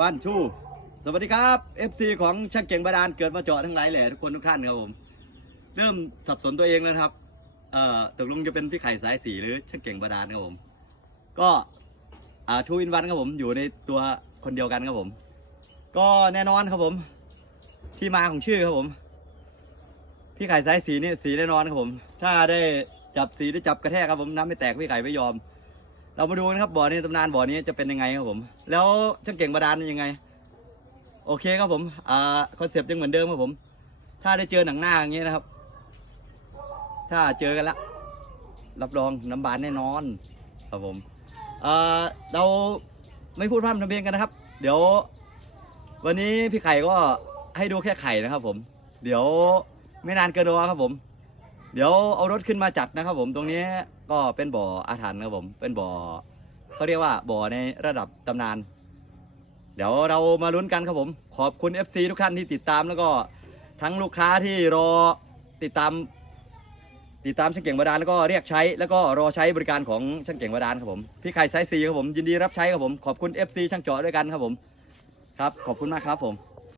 วันทูสวัสดีครับ FC ของช่างเก่งบาดาลเกิดมาเจาะทั้งหลายแหล่ทุกคนทุกท่านครับผมเริ่มสับสนตัวเองแล้วครับเอ่อตกลงจะเป็นพี่ไข่สายสีหรือช่างเก่งบาดาลครับผม ก็อ่าทูอินวันครับผมอยู่ในตัวคนเดียวกันครับผม ก็แน่นอนครับผม ที่มาของชื่อครับผม พี่ไข่สายสีนี่สีแน่นอนครับผม ถ้าได้จับสีได้จับกระแทกครับผมน้ำไม่แตกพี่ไข่ไม่ยอม เรามาดูนะครับบ่อนี้ตำนานบ่อนี้จะเป็นยังไงครับผม แล้วช่างเก่งบาดาลเป็นยังไง โอเคครับผมอ่าคอนเซปต์ยังเหมือนเดิมครับผม ถ้าได้เจอหนังหน้าอย่างนี้นะครับ ถ้าเจอกันละรับรองน้ำบานแน่นอน ครับผมเอ่อเราไม่พูดพร่ำทำเพลงกันนะครับ เดี๋ยว วันนี้พี่ไข่ก็ให้ดูแค่ไข่นะครับผม เดี๋ยวไม่นานเกินรอครับผม เดี๋ยวเอารถขึ้นมาจัดนะครับผมตรงนี้ก็เป็นบ่ออาถรรพ์ครับผมเป็นบ่อเขาเรียกว่าบ่อในระดับตำนาน เดี๋ยวเรามาลุ้นกันครับผม ขอบคุณ FC ทุกท่านที่ติดตามแล้วก็ทั้งลูกค้าที่รอติดตาม ติดตามช่างเก่งบาดาลแล้วก็เรียกใช้แล้วก็รอใช้บริการของช่างเก่งบาดาลครับผมพี่ไข่ไซส์ซีครับผมยินดีรับใช้ครับผมขอบคุณ FC ช่างเจาะด้วยกันครับผมครับ ขอบคุณมากครับผม